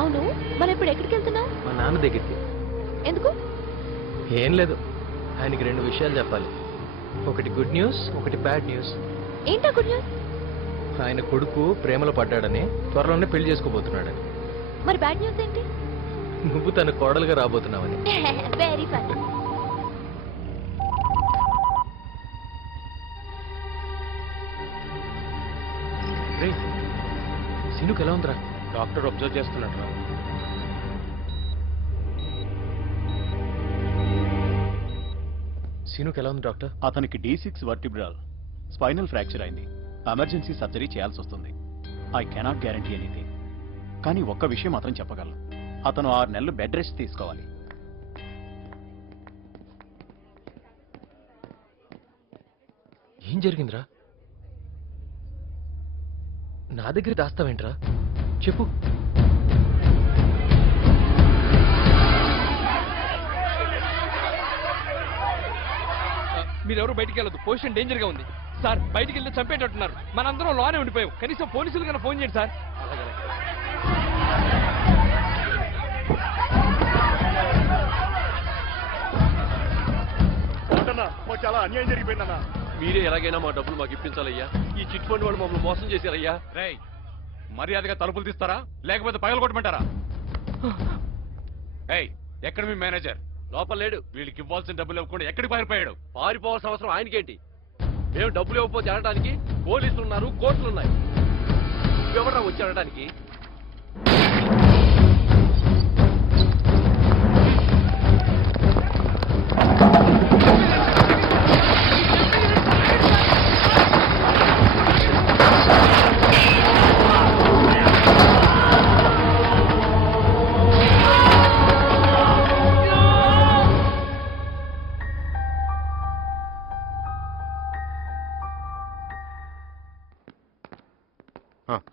అవును, మరి ఇప్పుడు ఎక్కడికి వెళ్తున్నావు? మా నాన్న దగ్గరికి. ఎందుకు? ఏం లేదు, ఆయనకి 2 విషయాలు చెప్పాలి. ఒకటి గుడ్ న్యూస్, ఒకటి బ్యాడ్ న్యూస్. ఏంటా గుడ్ న్యూస్? ఆయన కొడుకు ప్రేమలో పడ్డాడని, త్వరలోనే పెళ్లి చేసుకోబోతున్నాడని. మరి బ్యాడ్ న్యూస్ ఏంటి? నువ్వు తన కోడలుగా రాబోతున్నావని. Very fun. సినుకు ఎలా ఉందిరా? డాక్టర్ అబ్జర్వ్ చేస్తున్నాడు రా. సినుకు ఎలా ఉంది డాక్టర్? అతనికి D6 వర్టిబ్రల్ స్పైనల్ ఫ్రాక్చర్ అయింది. ఎమర్జెన్సీ సర్జరీ చేయాల్సి వస్తుంది. I cannot guarantee anything. కానీ ఒక్క విషయం మాత్రం చెప్పగలను, అతను 6 నెలలు బెడ్ రెస్ట్ తీసుకోవాలి. ఏం జరిగిందిరా? నా దగ్గర దాస్తావేంట్రా? చెప్పు. మీరెవరు బయటికి వెళ్ళదు, పొజిషన్ డేంజర్ గా ఉంది సార్. బయటికి వెళ్తే చంపేటట్టున్నారు. మనందరం లోనే ఉండిపోయాం. కనీసం పోలీసులు కన్నా ఫోన్ చేయండి సార్. చాలా అన్యాయం జరిగిపోయిందన్నా. మీరే ఎలాగైనా మా డబ్బులు మాకు ఇప్పించాలయ్యా. ఈ చిట్ ఫండ్ వాళ్ళు మమ్మల్ని మోసం చేశారయ్యా. రేయ్, మర్యాదగా తలుపులు తీస్తారా లేకపోతే పగలు కొట్టమంటారా? ఏయ్, ఎక్కడ మీ మేనేజర్? లోపల లేడు. వీళ్ళకి ఇవ్వాల్సిన డబ్బులు ఇవ్వకుండా ఎక్కడికి పారిపోయాడు? పారిపోవాల్సిన అవసరం ఆయనకేంటి? మేము డబ్బులు ఇవ్వకపోతే అనడానికి పోలీసులు ఉన్నారు, కోర్టులు ఉన్నాయి. నువ్వెవరా వచ్చి అనడానికి?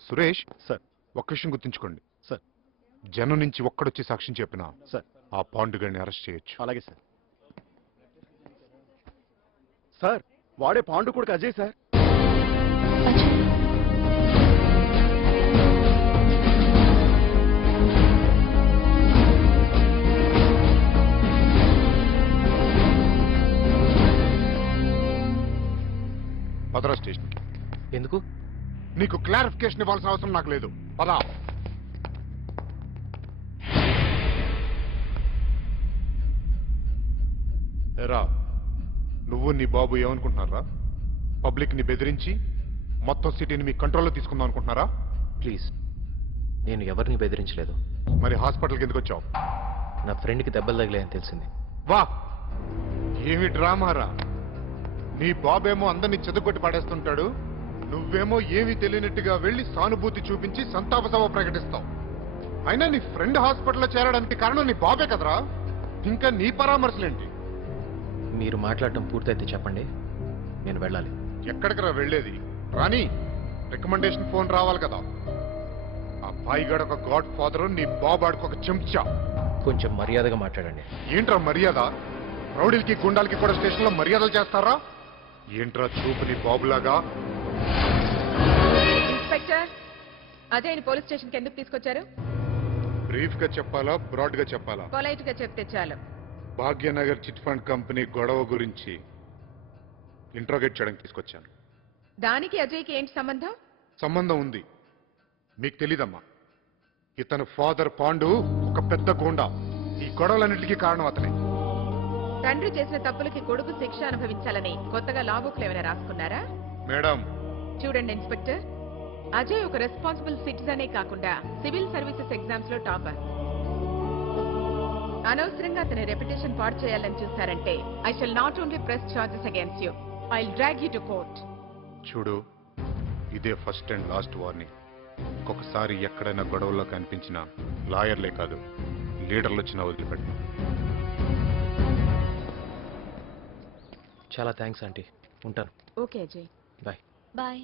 సురేష్ సార్. ఒక్క విషయం గుర్తుంచుకోండి సార్. జనం నుంచి ఒక్కడొచ్చి సాక్ష్యం చెప్పినా సార్, ఆ పాండుగాడిని అరెస్ట్ చేయొచ్చు. అలాగే సార్. సార్, వాడే పాండు కొడుకు అజయ్ సార్. పదరా స్టేషన్. ఎందుకు? నీకు క్లారిఫికేషన్ ఇవ్వాల్సిన అవసరం నాకు లేదు. పదా. ఎరా, నువ్వు నీ బాబు ఏమనుకుంటున్నారా? పబ్లిక్ ని బెదిరించి మొత్తం సిటీని మీ కంట్రోల్లో తీసుకుందాం అనుకుంటున్నారా? ప్లీజ్, నేను ఎవరిని బెదిరించలేదు. మరి హాస్పిటల్కి ఎందుకు వచ్చావు? నా ఫ్రెండ్కి దెబ్బలు తగిలాయని తెలిసింది. వా, ఏమి డ్రామారా! నీ బాబేమో అందరినీ చెదగొట్టి పడేస్తుంటాడు, నువ్వేమో ఏమీ తెలియనట్టుగా వెళ్లి సానుభూతి చూపించి సంతాప సభ ప్రకటిస్తావు. అయినా నీ ఫ్రెండ్ హాస్పిటల్లో చేరడానికి కారణం నీ బాబే కదరా. ఇంకా నీ పరామర్శలేంటి? మీరు మాట్లాడటం పూర్తయితే చెప్పండి, నేను వెళ్ళాలి. ఎక్కడికరా వెళ్ళేది? రాని రికమెండేషన్ ఫోన్ రావాలి కదా. ఆ బాయిగాడు ఒక గాడ్ ఫాదరు, నీ బాబాడికి ఒక చెంచా. కొంచెం మర్యాదగా మాట్లాడండి. ఏంట్రా మర్యాద? రౌడీలకి గుండాలకి కూడా స్టేషన్లో మర్యాదలు చేస్తారా? ఏంట్రా చూపు నీ బాబులాగా? ఇన్స్పెక్టర్, అజయ్ పోలీస్ స్టేషన్ కి ఎందుకు తీసుకొచ్చారు? బ్రీఫ్ గా చెప్పాలా, బ్రాడ్ గా చెప్పాలా? పొలైట్ గా చెప్తే చాలు. భాగ్యనగర్ చిట్ ఫండ్ కంపెనీ గొడవ గురించి ఇంట్రోగేట్ చేయడానికి తీసుకొచ్చాను. దానికి అజయ్కి ఏంటి సంబంధం? సంబంధం ఉంది, మీకు తెలీదమ్మా. ఇతను ఫాదర్ పాండు ఒక పెద్ద గోండా. ఈ గొడవలన్నింటికీ కారణం అతనే. తండ్రి చేసిన తప్పులకి కొడుకు శిక్ష అనుభవించాలని కొత్తగా లా బుక్లు ఏమైనా రాసుకున్నారా? మేడం, చూడండి ఇన్స్పెక్టర్, అజయ్ ఒక రెస్పాన్సిబుల్ సిటిజనే కాకుండా సివిల్ సర్వీసెస్ ఎగ్జామ్స్ లో టాపర్. అనవసరంగా అతని రెప్యుటేషన్ పాడు చేయాలని చూస్తారంటే I shall not only press charges against you, I will drag you to court. చూడు, ఇదే ఫస్ట్ అండ్ లాస్ట్ వార్నింగ్. ఒక్కొక్కసారి ఎక్కడైనా గొడవల్లో కనిపించిన లాయర్లే కాదు, లీడర్లు వచ్చినా వదిలిపెట్టు. చాలా థ్యాంక్స్ ఆంటీ, ఉంటాను. Okay Ajay, bye. బాయ్.